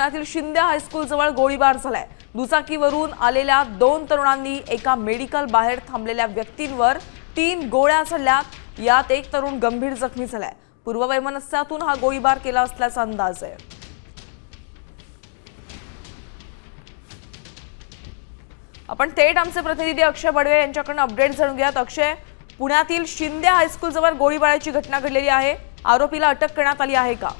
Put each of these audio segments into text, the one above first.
पुण्यातील शिंदे हायस्कूल जवळ गोळीबार झालाय। दुचाकीवरून आलेल्या 2 तरुणांनी एका मेडिकल बाहेर थांबलेल्या व्यक्तींवर 3 गोळ्या झाडल्यात। यात एक तरुण गंभीर जखमी झालाय। पूर्ववैमनस्यातून हा गोळीबार केला असल्याचा अंदाज आहे। आपण थेट आमचे प्रतिनिधी अक्षय बडवे यांच्याकडून अपडेट जाणून घेऊयात। अक्षय, पुण्यातील शिंदे हायस्कूल जवळ गोळीबाराची घटना घडलेली आहे। आरोपीला अटक करण्यात आली आहे का?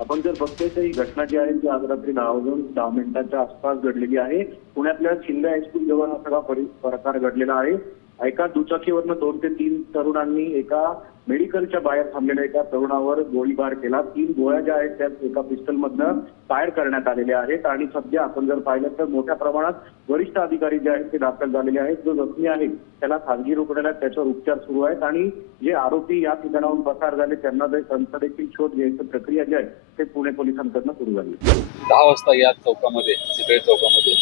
आपण जर बघतोय तर ही घटना जी आहे ती आज रात्री 10 मिनिटांच्या आसपास घडलेली आहे। पुण्यातल्या शिंदे हायस्कूल जवळ हा सगळा प्रकार घडलेला आहे। एका दुचाकीवरनं 2 ते 3 तरुणांनी एका मेडिकलच्या बाहेर थांबलेल्या एका तरुणावर गोळीबार केला। 3 गोळ्या ज्या आहेत त्या एका पिस्टलमधनं फायर करण्यात आलेल्या आहेत आणि सध्या आपण जर पाहिलं तर मोठ्या प्रमाणात वरिष्ठ अधिकारी जे आहेत ते दाखल झालेले आहेत। जो जखमी आहे त्याला खासगी रुग्णालयात त्याच्यावर उपचार सुरू आहेत आणि जे आरोपी या ठिकाणाहून पसार झाले त्यांना देखील शोध घ्यायची प्रक्रिया जी आहे ते पुणे पोलिसांकडून सुरू झाली। 10 वाजता या चौकामध्ये चितळे चौकामध्ये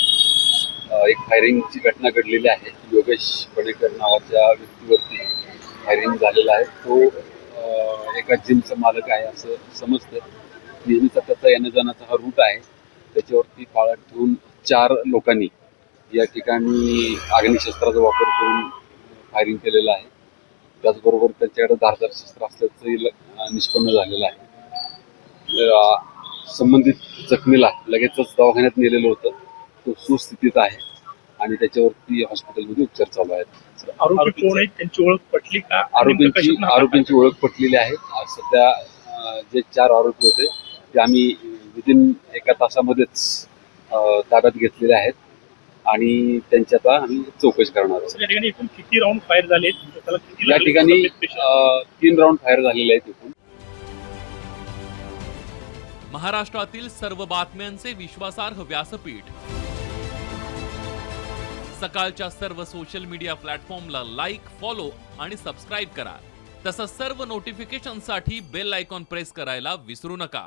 एक फायरिंगची घटना घडलेली आहे। योगेश बडेकर नावाच्या व्यक्तीवरती फायरिंग झालेला आहे। तो एका जिमचा मालक आहे असं समजतं। नेहमीचा त्याचा येण्या जाण्याचा हा रूट आहे। त्याच्यावरती पाळत ठेवून 4 लोकांनी या ठिकाणी अग्निशस्त्राचा वापर करून फायरिंग केलेला आहे। त्याचबरोबर त्यांच्याकडे धारदार शस्त्र असल्याचं निष्पन्न झालेलं आहे। संबंधित जखमीला लगेचच दवाखान्यात नेलेलं होतं। तो सुस्थितीत आहे आणि त्याच्यावरती हॉस्पिटलमध्ये उपचार चालू आहेत। आरोपी कोण आहेत त्यांची ओळख पटली का? आरोपींची ओळख पटलेली आहे। सध्या जे 4 आरोपी होते ते आम्ही विदिन 1 तासामध्येच ताब्यात घेतलेले आहेत आणि त्यांची आता आम्ही चौकशी करणार आहोत। या ठिकाणी एकूण किती राऊंड फायर झाले? या ठिकाणी 3 राऊंड फायर झालेले आहेत। एकूण महाराष्ट्रातील सर्व बातम्यांचे विश्वासार्ह व्यासपीठ सकाळच्या सर्व सोशल मीडिया प्लॅटफॉर्मला लाईक, फॉलो आणि सबस्क्राईब करा। तसंच सर्व नोटिफिकेशनसाठी बेल आयकॉन प्रेस करायला विसरू नका।